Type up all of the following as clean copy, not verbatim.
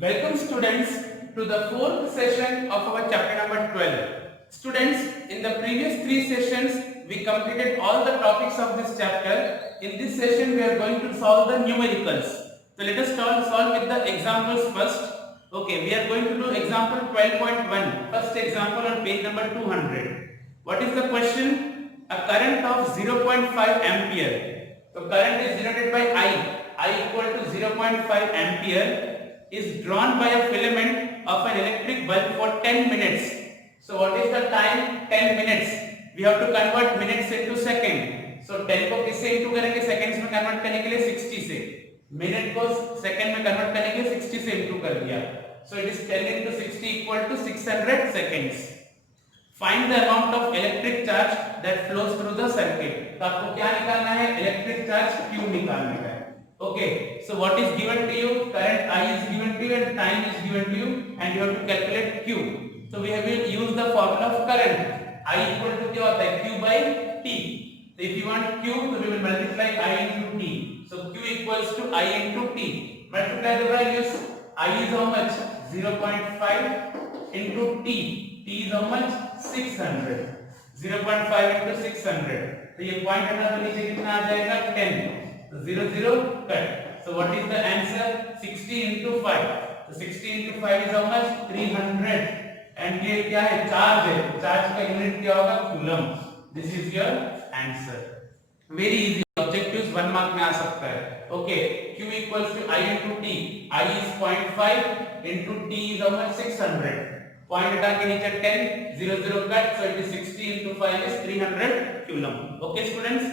Welcome students to the fourth session of our chapter number 12. Students, in the previous three sessions we completed all the topics of this chapter. In this session we are going to solve the numericals. So let us solve with the examples first. Okay, we are going to do example 12.1. First example on page number 200. What is the question? A current of 0.5 ampere. So current is denoted by I equal to 0.5 ampere is drawn by a filament of an electric bulb for 10 minutes. So what is the time? 10 minutes. We have to convert minutes into second. So 10 को किससे into करेंगे? Seconds में convert करने के लिए 60 से. Minute को second में कन्वर्ट करने के लिए 60 से इंटू कर दिया. So it is 10 into 60 equal to 600 seconds. Find the amount of electric charge that flows through the circuit. तो आपको क्या निकालना है? इलेक्ट्रिक चार्ज Q निकालने का है. Okay, so what is given to you? Current I is given to you and time is given to you, and you have to calculate Q. So we have used the formula of current. I equal to क्या होता है? Q by T. So if you want Q, so we will multiply I into T. So Q equals to I into T. Multiply the values. I is how much? 0.5 into T. T is how much? 600. 0.5 into 600. तो ये point हटा तो नीचे कितना आ जाएगा? 10. So 0 0 cut. So what is the answer? 60 into 5. So 60 into 5 is how much? 300. And ये क्या है? चार्ज है. चार्ज का यूनिट क्या होगा? Coulomb. This is your answer. Very easy. Objectives 1 mark में आ सकता है. Okay. Q equals to I into T. I is 0.5 into T is how much? 600. Point हटा के नीचे 10. 0 0 cut. So it is 60 into 5 is 300 coulomb. Okay students.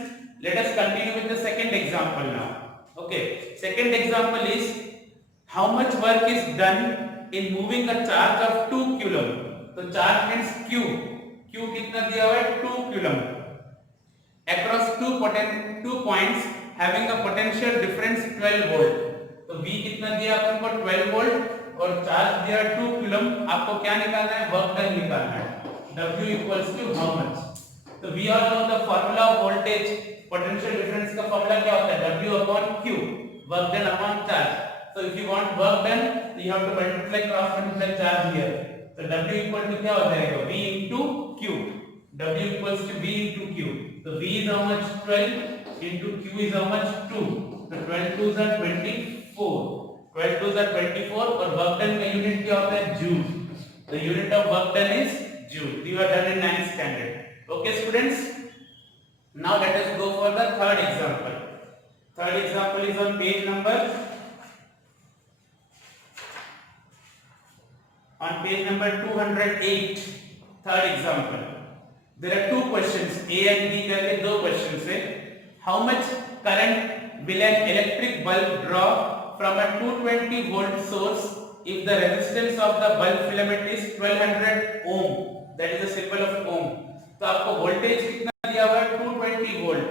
Let us continue with the second example now. Okay, second example is how much work is done in moving a charge of 2 coulomb. So charge means Q. Q कितना दिया हुआ है? 2 coulomb. Across two points having a potential difference 12 volt. तो V कितना दिया अपन को? 12 volt और charge दिया 2 coulomb. आपको क्या निकालना है? वर्क डन निकालना है. W equals to how much? So we all know the formula of voltage. Potential difference का फॉर्मूला क्या होता है? W upon Q, work done upon charge. So if you want work done, so you have to multiply cross multiply charge here. So W equal to क्या हो जाएगा? V into Q. W equals to V into Q. So V is how much? 12 into Q is how much? 2. So 12 2s are 24. 12 2s are 24 और work done का unit क्या होता है? Joule. The unit of work done is Joule. You are done in 9th standard. Okay students. Now let us go for the third example. Third example is on page number 208. Third example. There are two questions, A and B करके दो questions है. How much current will an electric bulb draw from a 220 volt source if the resistance of the bulb filament is 1200 ohm? That is the symbol of ohm. तो आपको voltage कितना दिया हुआ है? 220 volt.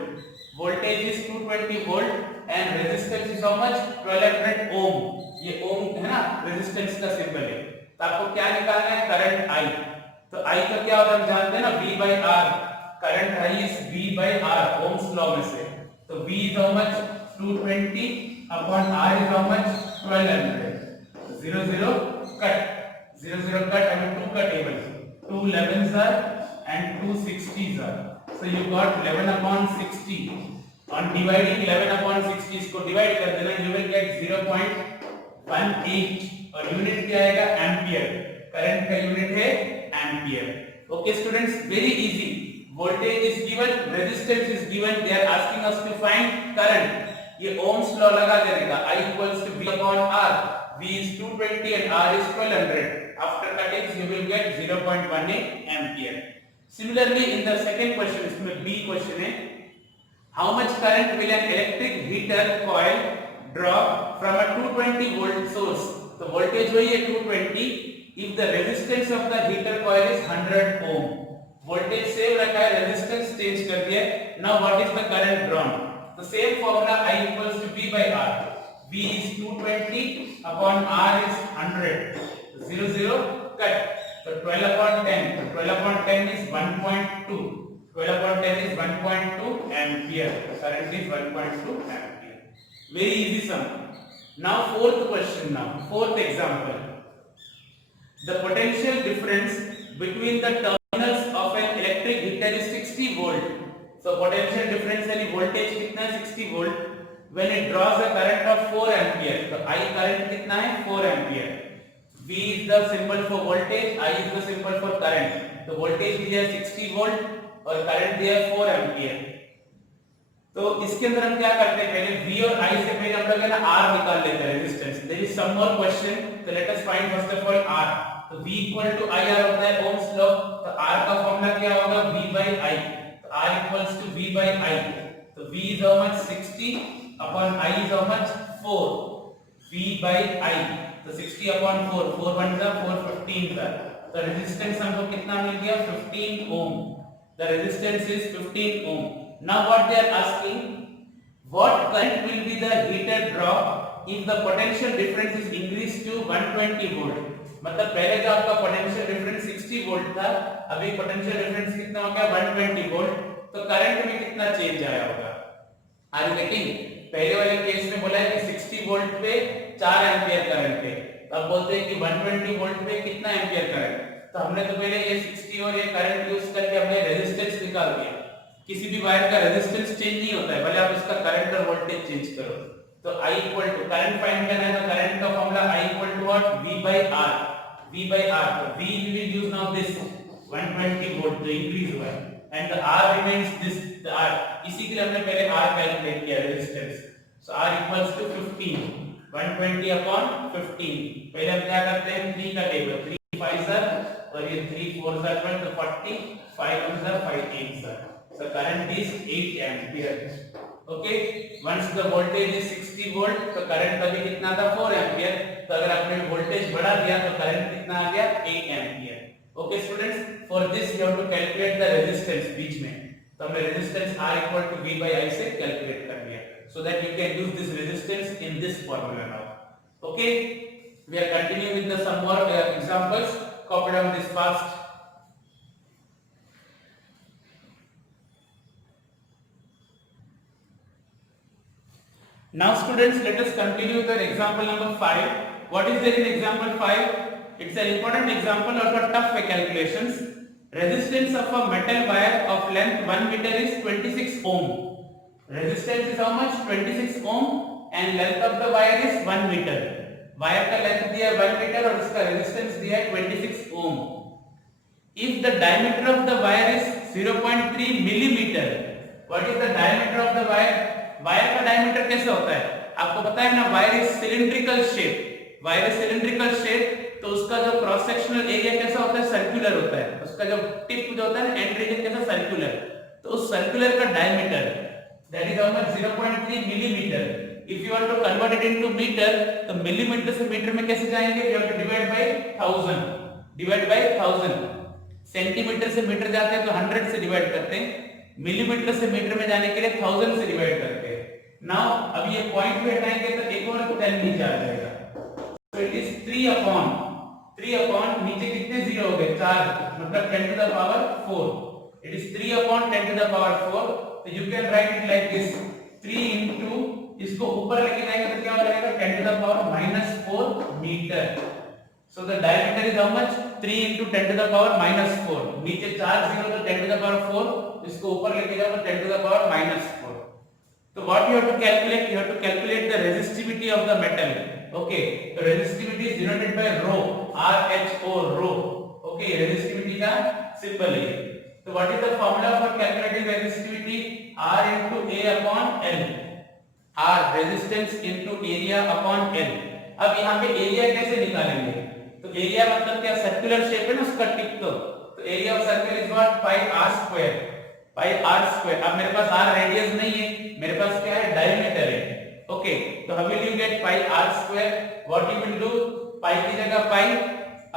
Voltage is 220 volt and resistance is how much? 1200 ohm. ये ohm है ना, resistance का symbol है. तो आपको क्या निकालना है? Current I. तो I का क्या होता है? हम जानते हैं ना, V by R. Current I is V by R. Ohm's law में से. तो V is how much? 220 upon R is how much? 1200. 0 0 cut. 0 0 cut. I have two cut tables. 2 11s are and 2 60s are. So you got 11 upon 60. On dividing 11 upon 60 इसको divide कर देना, you will get 0.18 और unit क्या आएगा? Ampere. Current का unit है ampere. Okay students, very easy. Voltage is given, resistance is given. They are asking us to find current. ये Ohm's law लगा देने का. I equals to V upon R. V is 220 and R is 1200. After cutting, you will get 0.18 ampere. Similarly, in the second question, इसमें B question है, how much current will an electric heater coil draw from a 220 volt source? तो voltage वही है 220. If the resistance of the heater coil is 100 ohm, voltage same रखा है, resistance change कर दिया है. Now what is the current drawn? The same formula I equals to V by R. V is 220 upon R is 100. 0 0 cut. So 12 upon 10. 12 upon 10 is 1.2. 12 upon 10 is 1.2 ampere. The current is 1.2 ampere. Very easy sum. Now fourth question, now fourth example. The potential difference between the terminals of an electric heater is 60 volt. So potential difference यानी voltage कितना है 60 volt when it draws a current of 4 ampere. तो I current कितना है 4 ampere. V is the symbol for voltage, I is the symbol for current. तो voltage दिया है 60 volt और current दिया है 4 ampere. तो इसके अंदर हम क्या करते हैं पहले V और I से पहले हम लोग है ना R निकाल लेते हैं resistance. There is some more question. तो let us find first of all R. तो V इक्वल टू IR होता है ओम्स लॉ. तो R का फॉर्मूला क्या होगा V by I. तो R equals to V by I. तो V is how much 60 upon I is how much 4. V by I. तो 60 upon 4 4 1 का 4 15 का. तो रेजिस्टेंस हमको कितना मिल गया 15 ohm. The resistance is 15 ohm. Now what they are asking, what current will be the heater draw if the potential difference is increased to 120 volt. मतलब पहले जो आपका पोटेंशियल डिफरेंस 60 वोल्ट था, अभी पोटेंशियल डिफरेंस कितना हो गया 120 वोल्ट. तो करंट में कितना चेंज आया होगा. Are you getting. पहले वाले केस में बोला है कि 60 वोल्ट पे 4 एंपियर करंट है. अब बोलते हैं कि 120 वोल्ट पे कितना एंपियर करंट. तो हमने तो पहले ये 60 और ये करंट यूज करके हमने रेजिस्टेंस निकाल दिया. किसी भी वायर का रेजिस्टेंस चेंज नहीं होता है, भले आप उसका करंट और वोल्टेज चेंज करो. तो I equal to current find करना है. तो करंट का formula I equal to what V by R. V by R. तो V we will use now this 120 volt तो इंक्रीज हुआ है and the R remains this the R. इसी के लिए हमने पहले R कैलकुलेट किया resistance. So R equals to 15 120 upon 15. पहले हम क्या करते हैं 3 का टेबल 3 5 सर और ये 3 4 सर 12 तो 40 5 1 sir 5 8 sir. So current is 8 ampere. Okay. Once the voltage is 60 volt, तो current अभी कितना था 4 ampere. तो अगर आपने voltage बढ़ा दिया तो current कितना आ गया 8 ampere. Okay students. For this you have to calculate the resistance बीच में. तो हमने resistance R equal to V by I से calculate कर लिया. So that you can use this resistance in this formula now. Okay. We are continuing with the some more examples. Copy down this fast. Now students, let us continue with example number 5. What is there in example 5? It's an important example of a tough calculations. Resistance of a metal wire of length 1 meter is 26 ohm. Resistance is how much? 26 ohm and length of the wire is 1 meter. Wire का length दिया है 1 meter और उसका resistance दिया है 26 ohm. If the diameter of the wire is 0.3 millimeter, what is the diameter of the wire? Wire का diameter कैसे होता है आपको पता है ना. Wire is cylindrical shape. Wire is cylindrical shape तो उसका जो क्रॉस सेक्शनल एरिया कैसा होता है सर्कुलर होता है. उसका जो टिप जो होता है ना एंड रीजन कैसा सर्कुलर. तो उस सर्कुलर का diameter that is how much 0.3 millimetre. If you want to convert it into metre तो मिलीमीटर से मीटर में कैसे जाएंगे. You have to divide by 1000. Divide by 1000. Centimetre से मीटर जाते हैं तो 100 से डिवाइड करते हैं. मिलीमीटर से मीटर में जाने के लिए 1000 से डिवाइड करते हैं. नाउ अब ये पॉइंट पे हटाएंगे तो एक और 10 नीचे आ जाएगा. तो इट इज 3 अपॉन नीचे कितने जीरो हो गए 4 मतलब 10 to the power 4. It is 3 upon 10 to the power 4. तो you can write it like this 3 into इसको ऊपर लेके जाएंगे तो क्या हो जाएगा 10 to the power -4 metre. So the diameter is how much 3 into 10 to the power -4. नीचे 4 जीरो तो 10 to the power 4. इसको ऊपर लेके जाओ तो 10 to the power -4. So what you have to calculate? You have to calculate the resistivity of the metal. Okay. The resistivity is denoted by rho. RHO rho. Okay. Resistivity का symbol है. So what is the formula for calculating resistivity? R into A upon L. R resistance into area upon L. अब यहाँ पे area कैसे निकालेंगे. तो area मतलब क्या सर्कुलर शेप है ना उसका टिप. तो area of circle is what pi r square. अब मेरे पास r रेडियस नहीं है मेरे पास क्या है डायमीटर है. ओके. तो how will you get pi r square. What you will do pi की जगह पाई.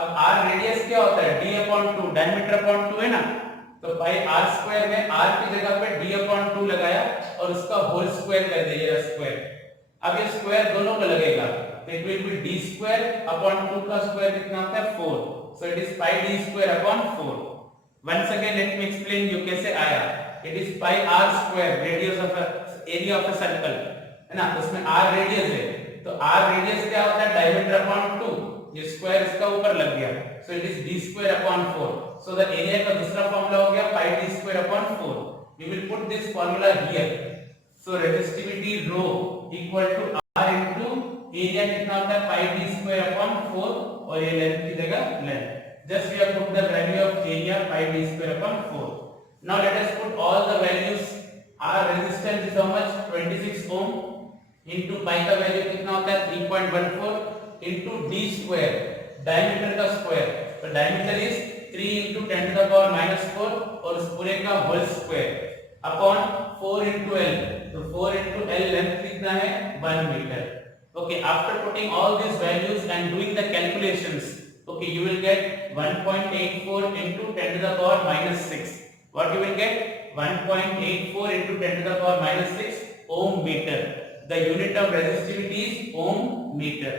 अब r रेडियस क्या होता है d अपॉन 2 डायमीटर अपॉन 2 है ना. तो पाई r स्क्वायर में r की जगह पे d अपॉन 2 लगाया और उसका होल स्क्वायर कर दिया स्क्वायर. अब ये स्क्वायर दोनों का लगेगा तो it will be d square upon 2 का स्क्वायर कितना होता है 4. So it is pi d square upon 4. Once again let me explain you कैसे आया. It is pi r square radius of area of a circle है ना. उसमें r radius है तो r रेडियस क्या होता है, डायमीटर अपॉन 2, ये स्क्वायर इसका ऊपर लग गया, so it is d square upon 4. So the area का दूसरा फॉर्मूला हो गया pi d square upon 4. You will put this formula here. So resistivity rho equal to r into area कितना होता है pi d स्क्वायर अपॉन 4 और ये length की जगह length. Just we have put the value of area pi d square upon 4. Now let us put all the values. Our resistance is how much? 26 ohm into pi का value कितना होता है 3.14 into d square, diameter का square, तो diameter is 3 into 10 to the power minus 4 और इस पूरे का whole square upon 4 into l, तो 4 into l लेंथ कितना है 1 metre. Okay, after putting all these values and doing the calculations, okay, you will get 1.84 into 10 to the power minus 6. What you will get? 1.84 into 10 to the power minus 6 ohm meter. The unit of resistivity is ohm meter.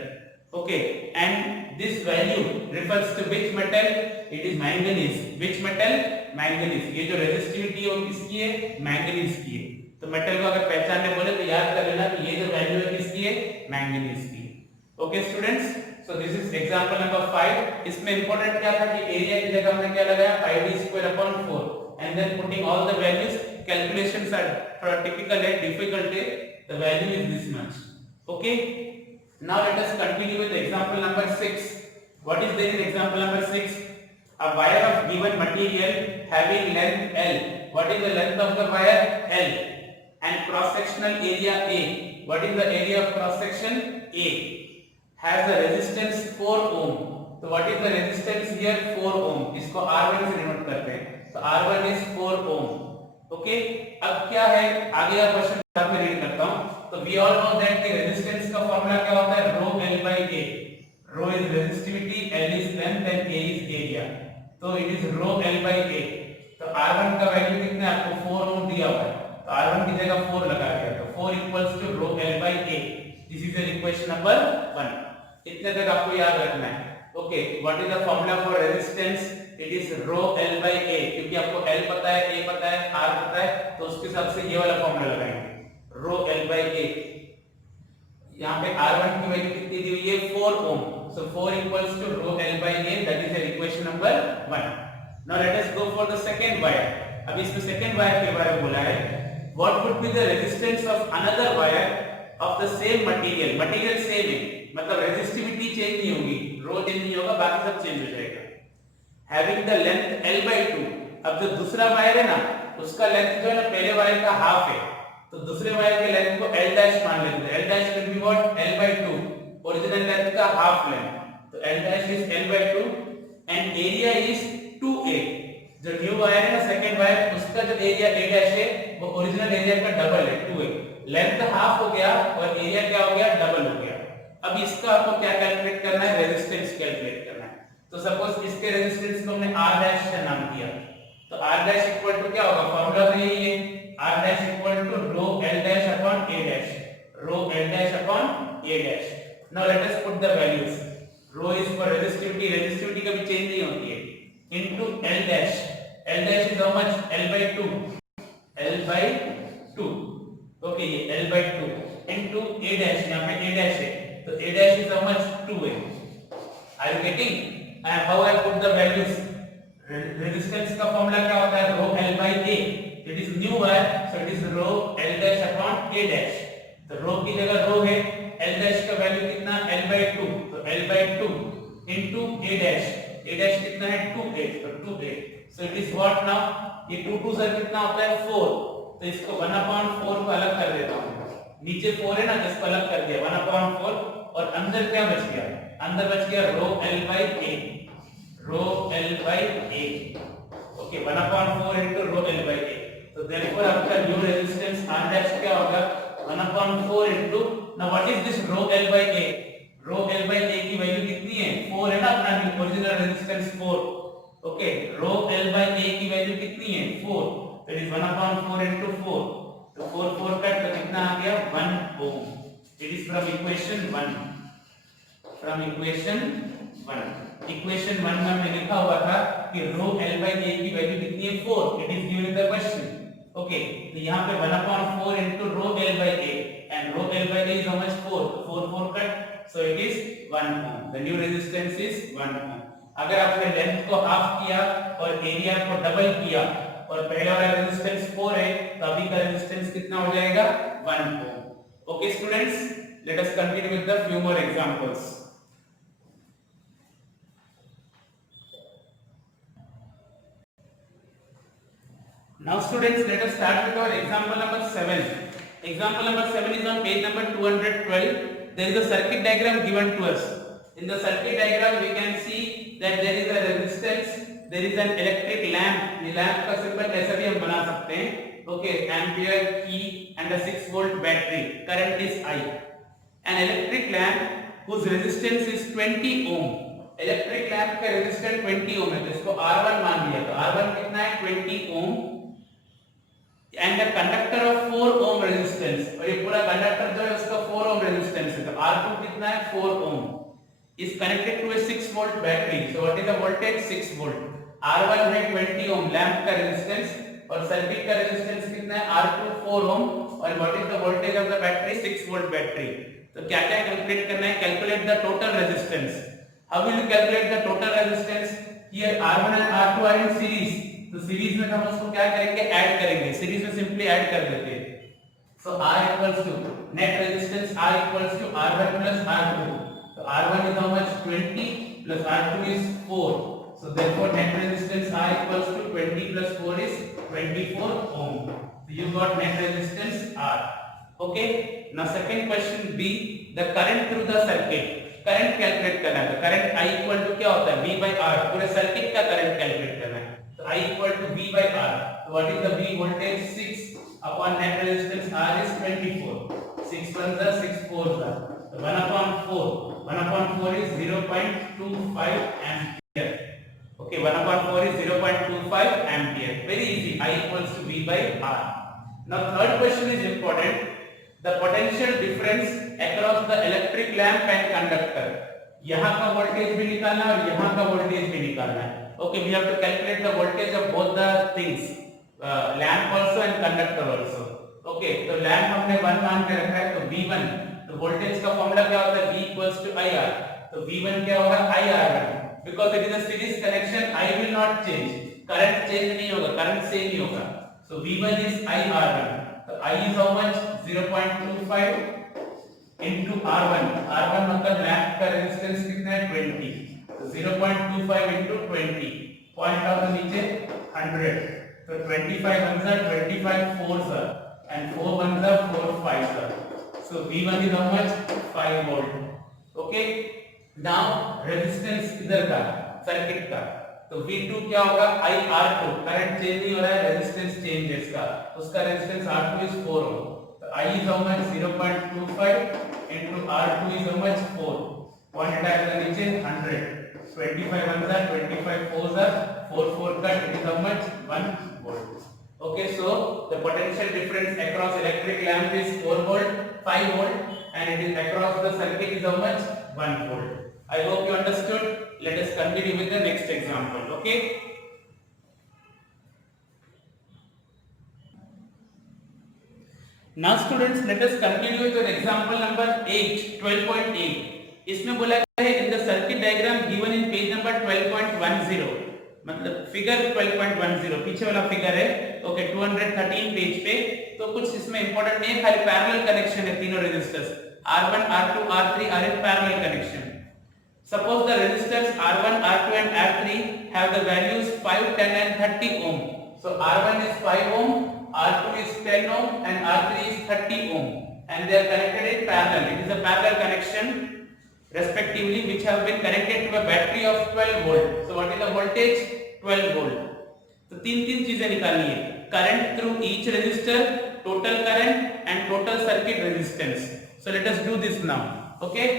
Okay, and this value refers to which metal? It is manganese. Which metal? Manganese. ये जो resistivity है वो किसकी है? Manganese की है. तो metal को अगर पहचानने बोले तो याद कर लेना कि ये जो वैल्यू है किसकी है? मैंगनीज की. Okay students, so this is example number 5. इसमें इंपॉर्टेंट क्या था कि एरिया की जगह हमने क्या लगाया pi d square upon 4 and then putting all the values. Calculations are थोड़ा टिपिकल है, डिफिकल्ट है. The value is this much. Okay, now let us continue with example number 6. What is there in example number 6? A wire of given material having length L. What is the length of the wire? L. And cross sectional area A. What is the area of cross section? A. Has a resistance 4 ohm. So what is the resistance here? 4 ohm. इसको R1 से denote करते हैं. तो R1 is 4 ohm. Okay. अब क्या है, आगे का क्वेश्चन साथ में रीड करता हूँ. तो we all know that कि रेजिस्टेंस का फॉर्मूला क्या होता है? Rho L by A. Rho is resistivity, L is length and A is area. तो it is rho L by A. तो R1 का वैल्यू कितना है? आपको 4 ohm दिया हुआ है, तो R1 की जगह 4 लगा दिया, तो 4 equals to rho L by A. This is the equation number 1. इतने तक आपको याद रखना है. Okay, what is the formula for resistance? It is rho L by A. क्योंकि आपको L पता है, A पता है, R पता है, तो उसके हिसाब से ये वाला फॉर्मूला लगाएंगे, rho L by A. यहाँ पे R1 की वैल्यू कितनी दी हुई है? 4 ohm. So 4 equals to rho L by A. That is the equation number 1. Now let us go for the second wire. अब इसमें second wire के बारे में बोला है. What would be the resistance of another wire of the same material? Material same है, मतलब resistivity change नहीं होगी, rho change नहीं होगा, बाकी सब change हो जाएगा. Having the length L by 2. अब जो दूसरा वायर है ना, उसका लेंथ जो है ना पहले वायर का हाफ है, तो दूसरे वायर के लेंथ को L dash मान लेते हैं. L dash will be what? L by 2. Original length का हाफ लेंथ, तो L dash is L by 2 and area is 2A. जो न्यू वायर है ना सेकंड वायर, उसका जो एरिया A dash है वो ओरिजिनल एरिया का डबल है, 2A. लेंथ हाफ हो गया और एरिया क्या हो गया? डबल हो गया. अब इसका आपको क्या कैलकुलेट करना है? रेजिस्टेंस कैलकुलेट करना है. तो सपोज इसके रेजिस्टेंस को हमने R dash से नाम दिया, तो R dash इक्वल टू क्या होगा? फार्मूला तो यही है, R dash equal to rho L dash upon A dash. Rho L dash upon A dash. Now let us put the values. Rho is for resistivity. Resistivity कभी change नहीं होती है. Into L dash. L dash is how much? L by 2. L by 2. Okay, ये L by 2. Into A dash. यहाँ पे A dash है, तो A dash is how much? 2A. Are you getting? And how I put the values? Resistance का formula क्या होता है? Rho L by A. It is new wire, so it is rho L dash upon A dash. तो rho की जगह rho है, L dash का value कितना? L by 2. तो L by 2 into A dash. A dash कितना है? 2A. तो 2A. So it is what now? ये 2 से कितना होता है? 4. तो इसको 1/4 को अलग कर देता हूँ. नीचे 4 है ना, इसको अलग कर दिया 1/4 और अंदर क्या बच गया? अंदर बच गया rho L by A. Rho L by A. Okay, 1/4 into rho L by A. तो therefore आपका न्यू रेजिस्टेंस R dash क्या होगा? 1/4 into, now what is this rho L by A? Rho L by A की value कितनी है? 4 है ना, अपना original resistance 4. Okay, rho L by A की वैल्यू कितनी है? 4. That is 1/4 into 4. तो 4 कट तो कितना आ गया? 1 ohm. It is from equation 1. From equation 1. Equation 1 में हमने लिखा हुआ था कि rho L by A की वैल्यू कितनी है? 4. It is given in the question. Okay, तो यहाँ पे 1/4 into rho L by A and rho L by A is how much? 4. 4 cut 1 ohm. The new resistance is 1 ohm. अगर आपने length को half किया और एरिया को डबल किया और पहले वाला रेजिस्टेंस 4 है तो अभी का रेजिस्टेंस कितना हो जाएगा 1 ohm. Okay students, let us continue with the few more examples. Now students, let us start with our example number 7. Example number 7 is on page number 212. There is a circuit diagram given to us. In the circuit diagram we can see that there is a resistance, there is an electric lamp. ये lamp का symbol ऐसा भी हम बना सकते हैं. Okay, ampere, key and a 6 volt battery. Current is I. An electric lamp whose resistance is 20 ohm. Electric lamp का resistance 20 ओम है तो इसको R1 मान लिया तो R1 कितना है 20 ohm and the conductor of 4 ohm resistance और ये पूरा कंडक्टर जो है उसका 4 ओम रेजिस्टेंस है तो R2 कितना है 4 ओम is connected to a 6 volt battery. So what is the voltage? 6 volt. R1 है 20 ohm लैंप का रेजिस्टेंस और सर्किट का रेजिस्टेंस कितना है R2 4 ohm और what is the voltage of the battery? 6 volt battery. तो क्या क्या कैलकुलेट करना है? Calculate the total resistance. How will you calculate the total resistance? Here R1 and R2 are in series. तो series में हम उसको क्या करेंगे? ऐड करेंगे. सीरीज में सिंपली ऐड कर देते हैं. So R equals to net resistance R equals to R1 plus R2. So R1 is how much? 20 plus R2 is 4. So therefore net resistance R equals to 20 plus 4 is 24 ohm. So you got net resistance R. Okay. Now second question B. The current through the circuit. Current calculate करना है तो current I equal to क्या होता है V by R पूरे circuit का current calculate करना है तो I equal to V by R तो what is the V voltage 6 upon net resistance R is 24 6 1 जा 6 4 जा तो 1 upon 4 is 0.25 ampere okay 1 upon 4 is 0.25 ampere very easy I equals to V by R. Now third question is important. The potential difference across the electric lamp and conductor. यहाँ का voltage भी निकालना है और यहाँ का वोल्टेज भी निकालना है. Okay, we have to calculate the voltage of both the things, lamp also and conductor also. Okay, तो lamp हमने 1 मान के रखा है तो V1. तो वोल्टेज का फॉर्मूला क्या होता है? V equals to IR. तो V1 क्या होगा? IR1. Because it is a series connection, I will not change. Current change नहीं होगा, current same ही होगा. So V1 is IR1. तो I is how much? 0.25 into R1. R1 मतलब lamp का resistance कितना है 20. तो 0.25 into 20. पॉइंट आउट नीचे 100. तो 25 1 जा 25 4 जा and 4 1 जा 4 5 जा. So V1 is how much? 5 volt. Okay. Now resistance इधर का सर्किट का तो V2 क्या होगा? IR2 करंट चेंज नहीं हो रहा है रेजिस्टेंस चेंज है इसका उसका रेजिस्टेंस R2 is 4 ohm तो I is how much 0.25 into R2 is how much 4 point आएगा नीचे 100 25 1 जा 25 4 जा 4 4 cut it is how much 1 volt. Okay, so the potential difference across electric lamp is 4 volt 5 volt and it is across the circuit is how much 1 volt. I hope you understood. Let us continue with the next example. Okay. Now students, let us continue with your example number 8, 12.8. इसमें बोला गया है in the circuit diagram given in page number 12.10. मतलब figure 12.10 पीछे वाला figure है. Okay 213 page पे तो कुछ इसमें इंपॉर्टेंट नहीं है खाली पैरेलल कनेक्शन है तीनों resistors R1 R2 R3 are in parallel connection. Suppose the resistors R1, R2 and R3 have the values 5, 10 and 30 ohm. So R1 is 5 ohm, R2 is 10 ohm and R3 is 30 ohm and they are connected in parallel. It is a parallel connection respectively which have been connected to a battery of 12 volt. So what is the voltage? 12 volt. तो तीन चीजें निकालनी है. Current through each resistor, total current and total circuit resistance. So let us do this now. Okay.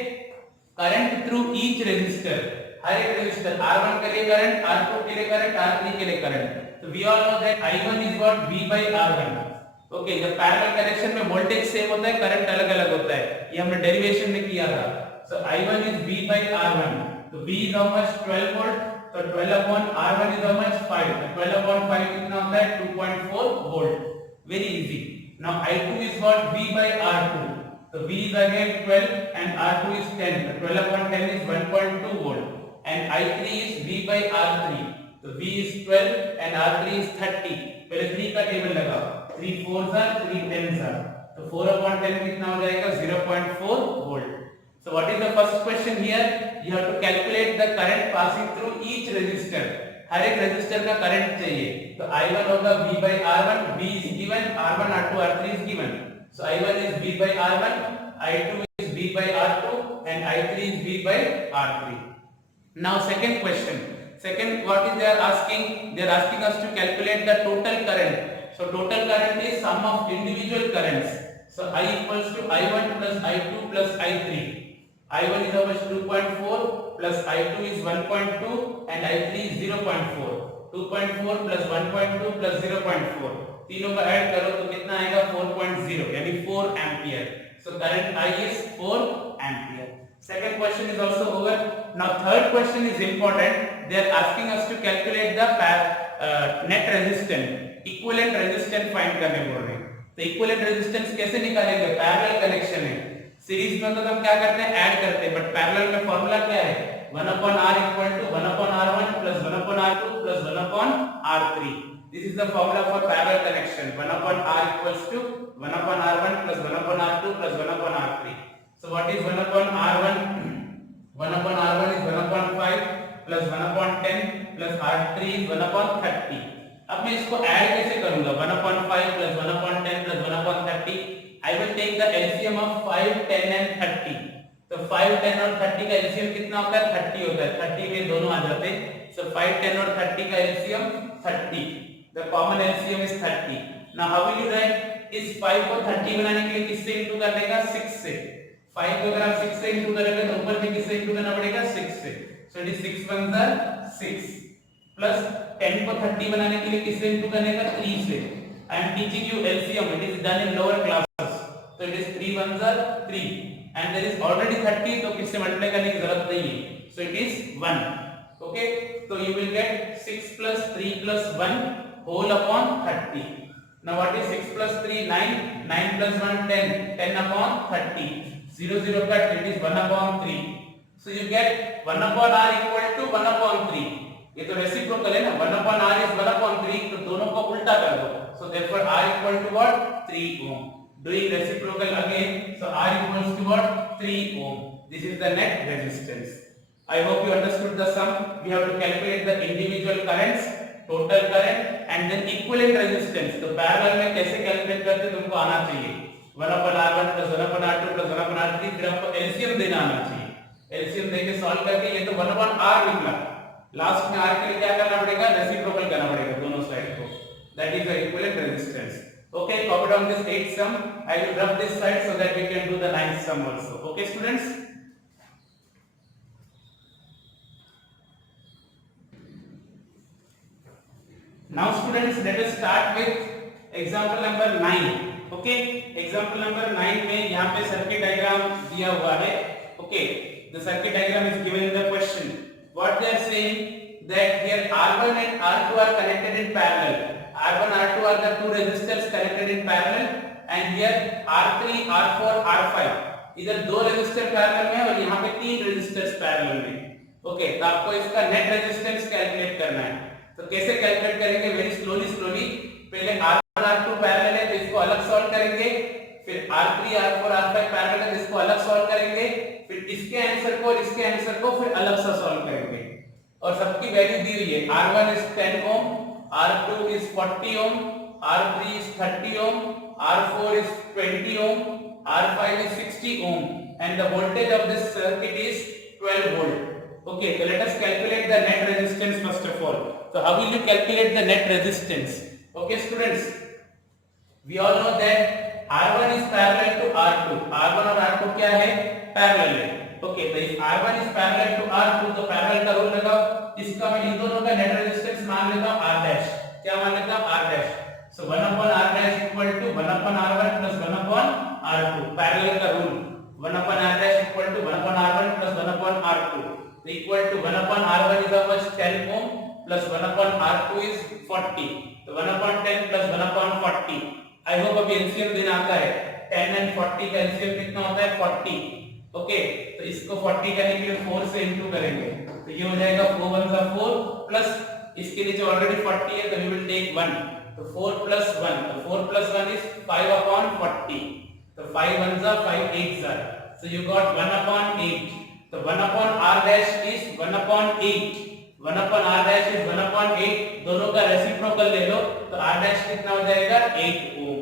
Current through each resistor हर एक resistor R1 के लिए current R2 के लिए करंट R3 के लिए करंट तो we all know that I1 is what V by R1. Okay जब पैरेलल कनेक्शन में वोल्टेज सेम होता है करंट अलग-अलग होता है ये हमने डेरिवेशन में किया था. सो I1 is V by R1 तो V is how much 12 volt तो 12 upon R1 is how much 5 तो 12 upon 5 कितना होता है 2.4 volt. Very easy. Now I2 is what V by R2 So V is again 12 and R2 is 10. So 12 upon 10 is 1.2 volt. And I3 is V by R3. So V is 12 and R3 is 30. पहले 3 का table लगाओ. 3 4s are 3 10s are. तो 4 upon 10 कितना हो जाएगा? 0.4 volt. So what is the first question here? You have to calculate the current passing through each resistor. हर एक resistor का current चाहिए. तो I1 होगा V by R1. V is given. R1 R2 R3 is given. So I1 is V by R1, I2 is V by R2, and I3 is V by R3. Now second question. Second, what is they are asking? They are asking us to calculate the total current. So total current is sum of individual currents. So I equals to I1 plus I2 plus I3. I1 is always 2.4 plus I2 is 1.2 and I3 is 0.4. 2.4 plus 1.2 plus 0.4. तीनों का add करो तो कितना आएगा? 4.0 यानी 4 ampere. So current I is 4 ampere. Second question is also over. Now third question is important. They are asking us to calculate the net resistance. Equivalent resistance find करने बोल रहे हैं. तो equivalent resistance कैसे निकालेंगे? पैरेलल कनेक्शन है. Series में तो हम क्या करते हैं? ऐड करते हैं. बट पैरेलल में फॉर्मूला क्या है? 1/r equal to 1/r1 plus 1/r2 plus 1/r3. This is the formula for parallel connection. 1/r equals to 1/r1 plus 1/r2 plus 1/r3. So what is 1/r1? 1/r1 is 1/5 plus 1/10 plus r3 is 1/30. अब मैं इसको add कैसे करूंगा? 1/5 plus 1/10 plus 1/30. I will take the LCM of 5, 10 and 30. तो 5, 10 और 30 का LCM कितना होता है? 30 होता है. 30 में दोनों आ जाते हैं. So 5, 10 और 30 का LCM 30. The common LCM is 30. Now how will you write? इस 5 को 30 बनाने के लिए किससे इंटू कर देगा? 6 से. 5 को अगर आप 6 से इंटू करेंगे तो ऊपर में किससे इंटू करना पड़ेगा? 6 से. So it is 6 1 6 plus 10 को 30 बनाने के लिए किससे इंटू करने का? 3 से. I am teaching you LCM. It is done in lower classes. So it is 3 1 3 and there is already 30 तो किससे मल्टीप्लाई करने की जरूरत नहीं है. So it is 1. Okay. So you will get 6 plus 3 plus 1 whole upon 30. Now what is 6 plus 3? 9. 9 plus 1 10. 10 upon 30. 0 0 cut. It is 1 upon 3. So you get 1 upon r equal to 1 upon 3. ये तो reciprocal है ना. 1 upon r is 1 upon 3. तो दोनों को उल्टा कर दो. So therefore r equal to what? 3 ohm. Doing reciprocal again. So r equals to what? 3 ohm. This is the net resistance. I hope you understood the sum. We have to calculate the individual currents, total current and then equivalent resistance. तो parallel में कैसे calculate करते तुमको आना चाहिए. 1/r1 plus 1/r2 plus 1/r3. फिर आपको LCM देना आना चाहिए. LCM देके सॉल्व करके ये तो 1/r निकला. लास्ट में r के लिए क्या करना पड़ेगा? रेसिप्रोकल करना पड़ेगा दोनों साइड को. That is the equivalent resistance. Okay, copy down this 8th sum. I will rub this side so that we can do the 9th sum also. Okay, students. Now students, let us start with example number 9. Okay, example number 9 में यहाँ पे circuit diagram दिया हुआ है. Okay, the circuit diagram is given in the question. What they are saying that here R1 and R2 are connected in parallel. R1 R2 are the two resistors connected in parallel and here R3 R4 R5. इधर दो resistor parallel में और यहाँ पे तीन resistors parallel में. Okay, तो आपको इसका net resistance calculate करना है. तो कैसे कैलकुलेट करेंगे? Very slowly. पहले R1 R2 पैरेलल है तो इसको अलग सॉल्व करेंगे. फिर R3 R4 R5 पैरेलल है तो इसको अलग सॉल्व करेंगे. फिर इसके आंसर को और इसके आंसर को फिर अलग से सॉल्व करेंगे. और सबकी वैल्यू दी हुई है. R1 is 10 ohm, R2 is 40 ohm, R3 is 30 ohm, R4 is 20 ohm, R5 is 60 ohm and the voltage of this circuit is 12 volt. Okay, so let us calculate the net resistance first of all. So how will you calculate the net resistance? Okay students, we all know that R1 is parallel to R2. R1 और R2 क्या है? Parallel है. Okay, तो if R1 is parallel to R2 तो parallel का rule लगाओ. इसका मैं इन दोनों का net resistance मान लेता हूँ R dash. क्या मान लेता हूँ? R dash. So 1 upon R dash equal to 1 upon R1 plus 1 upon R2. Parallel का rule. 1 upon R dash equal to 1 upon R1 plus 1 upon R2. So equal to 1 upon R1 is how much? 10 ohm plus 1 upon R2 is 40. So 1 upon 10 plus 1 upon 40. I hope अभी LCM देना आता है. 10 and 40 का LCM कितना होता है 40। Okay, तो इसको 40 करने के लिए 4 से इंटू करेंगे, तो ये हो जाएगा 4 1 जा 4 प्लस इसके नीचे ऑलरेडी 40 है, तो वी विल टेक 1, तो 4 प्लस 1, तो 4 प्लस 1 इज 5 अपॉन 40, तो 5 1 जा 5 8 जा, so you got 1 upon 8, तो 1 upon r dash is 1 upon 8, 1 upon r dash is 1 upon 8, दोनों का रेसिप्रोकल ले लो, तो r dash कितना हो जाएगा 8 ओम।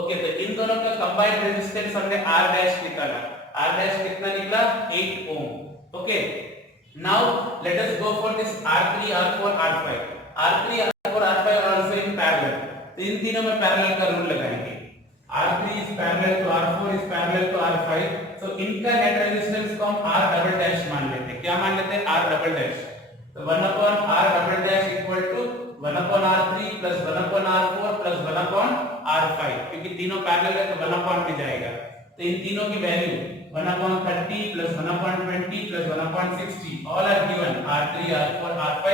ओके, तो इन दोनों का कंबाइंड रेजिस्टेंस हमने r dash निकाला, r dash कितना निकला 8 ohm. Okay, now let us go for this r3 r4 r5, r3 r4 r5 are also in parallel, तो इन तीनों में पैरेलल का रूल लगाएंगे, r3 is parallel to r4 is parallel to r5, तो इनका net resistance को हम r double dash मान लेते हैं, क्या मान लेते हैं r डबल डैश, तो 1 upon r double dash equal to 1 upon r3 plus 1 upon r4 plus 1 upon r5, क्योंकि तीनों पैरेलल है तो 1 upon में जाएगा, तो इन तीनों की value 1 upon 30 plus 1 upon 20 plus 1 upon 60 all are given, r3 r4 r5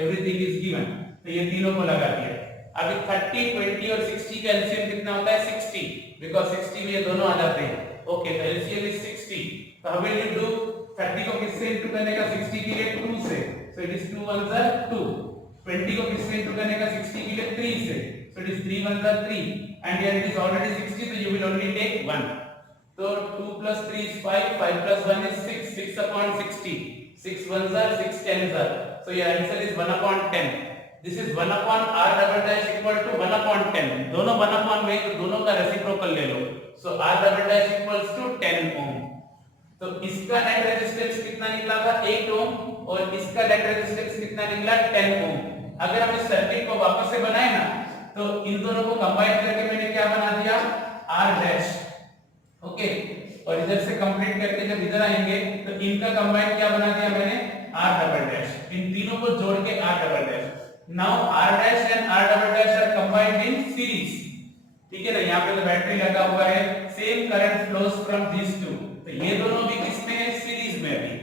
everything is given, तो ये तीनों को लगा दिया। अभी 30 20 और 60 का एलसीएम कितना होता है 60, बिकॉज़ 60 में ये दोनों आ जाते हैं। ओके, तो एलसीएम इज 60, तो हाउ विल यू डू, 30 को किससे इंटू करने का 60 के लिए 2 से, सो इट इज 2 1 जा 2, 20 को किससे इंटू करने का 60 के लिए 3 से, सो इट इज 3 1 जा 3, and here it is already 60, तो यू विल ओनली टेक 1, तो 2 plus 3 is 5, 5 plus 1 is 6, 6 upon 60, 6 1s are 6 10s are, so your answer is 1 upon 10, this is 1 upon r double dash equal to 1 upon 10, दोनों 1 upon में तो दोनों का reciprocal ले लो, so r double dash equals to 10 ohm, तो इसका net resistance कितना निकला था 8 ओम और इसका नेट रेजिस्टेंस कितना निकला 10 ओम। अगर हम इस सर्किट को वापस से बनाए ना, तो इन दोनों को कंबाइन करके मैंने क्या बना दिया r डैश। ओके, और इधर से कंप्लीट करके जब इधर आएंगे तो इनका कंबाइन क्या बना दिया मैंने r डबल डैश, इन तीनों को जोड़ के r double dash. Now r dash and r double dash are combined in series, ठीक है ना, यहाँ पे तो बैटरी लगा हुआ है, same current flows from this to, तो ये दोनों भी किसमें है सीरीज में, अभी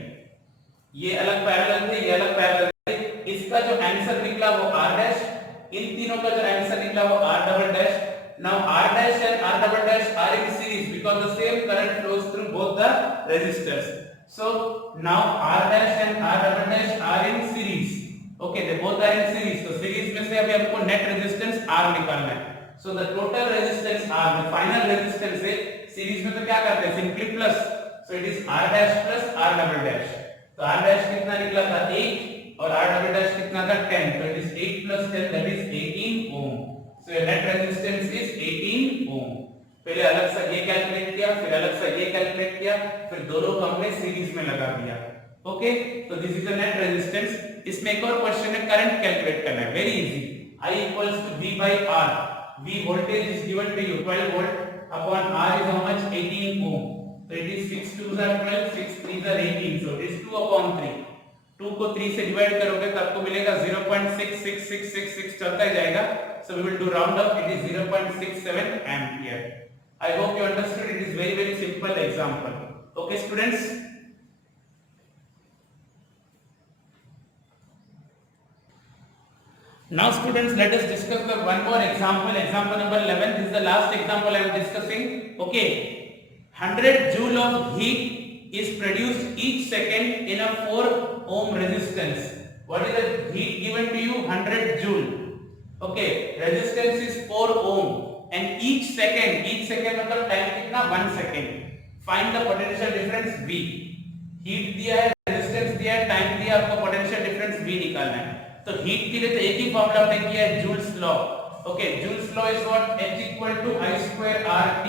ये अलग पैरेलल थे, ये अलग पैरेलल थे, इसका जो आंसर निकला वो r डैश, इन तीनों का जो आंसर निकला वो r double dash. Now r dash and r double dash are in series because the same current flows through both the resistors. So now r dash and r double dash are in series. Okay, they both are in series. So series में से अभी हमको net resistance r निकालना है. So the total resistance r, the final resistance है, series में तो क्या करते हैं simply plus. So it is r dash plus r double dash. तो r dash कितना निकला था 8 और r double dash कितना था 10. So it is 8 plus 10, that is 18 ohm. So your net resistance is 18 ohm. पहले अलग सा ये कैलकुलेट किया, फिर अलग सा ये कैलकुलेट किया, फिर दोनों को हमने सीरीज में लगा दिया। ओके, तो this is the net resistance. इसमें एक और क्वेश्चन है, करंट कैलकुलेट करना है, very easy. I equals to V by R. V voltage is given to you 12 volt upon R is how much 18 ohm. So it is 6 2s are 12, 6 3s are 18. So it is 2 upon 3. 2 को 3 से divide करोगे तो आपको मिलेगा 0.66666 चलता ही जाएगा। So we will do round up, it is 0.67 ampere. I hope you understood, it is very very simple example. Okay students? Now students, let us discuss the one more example, example number 11. This is the last example I am discussing. Okay, 100 joule of heat is produced each second in a 4 ohm resistance. What is the heat given to you? 100 joule. Okay, resistance is 4 ohm and each second मतलब time कितना 1 second. Find the potential difference V. Heat दिया है, resistance दिया है, time दिया, आपको potential difference V निकालना है। तो हीट के लिए तो एक ही फॉर्मूला हमने किया है, joules law. Okay, joules law is what H equal to I square RT.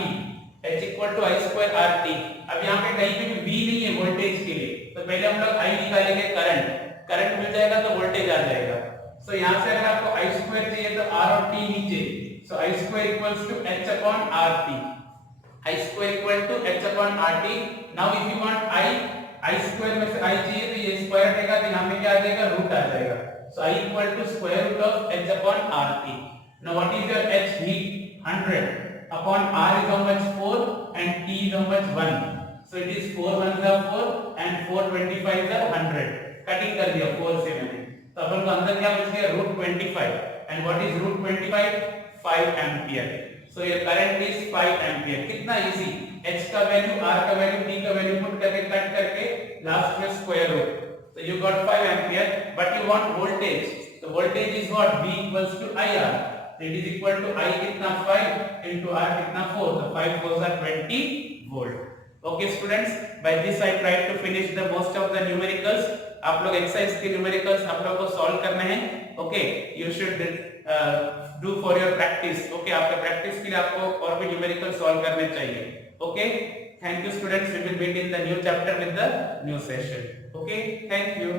H equal to I square RT। अब यहाँ पे कहीं पे भी V नहीं है वोल्टेज के लिए, तो पहले हम लोग I निकालेंगे, करंट मिल जाएगा तो वोल्टेज आ जाएगा। सो यहाँ से अगर आपको I स्क्वायर चाहिए तो R और T नीचे, so I square equals to H upon RT। I square equal to H upon RT। Now if you want I square में से I चाहिए तो ये स्क्वायर हटेगा तो यहाँ पे क्या आ जाएगा, रूट आ जाएगा। So I equal to square root of H upon RT। Now what is your H height 100 upon R is how much 4 and T is how much 1। So it is 4 1 is 4 and 4 25 is 100। Cutting कर दिया 4 से मैंने, तो अपन को अंदर क्या बच गया, root 25। And what is root 25? 5 ampere. So So your current is 5 ampere. कितना easy, H का वैल्यू, R का वैल्यू, D का वैल्यू पुट करके कट करके लास्ट में square root. So you got 5 ampere, but you want voltage. The voltage is what? V equals to IR. It is equal to I कितना 5 into R कितना 4. The 5 4s are 20 volt. Okay students, by this I tried to finish the most of the numericals. आप लोग exercise के numericals आप लोगों को solve करने हैं. Okay, you should do for your practice. Okay, आपके प्रैक्टिस के लिए आपको और भी न्यूमेरिकल सॉल्व करने चाहिए. Okay, thank you students. We will meet in the new chapter with the new session. Okay, thank you.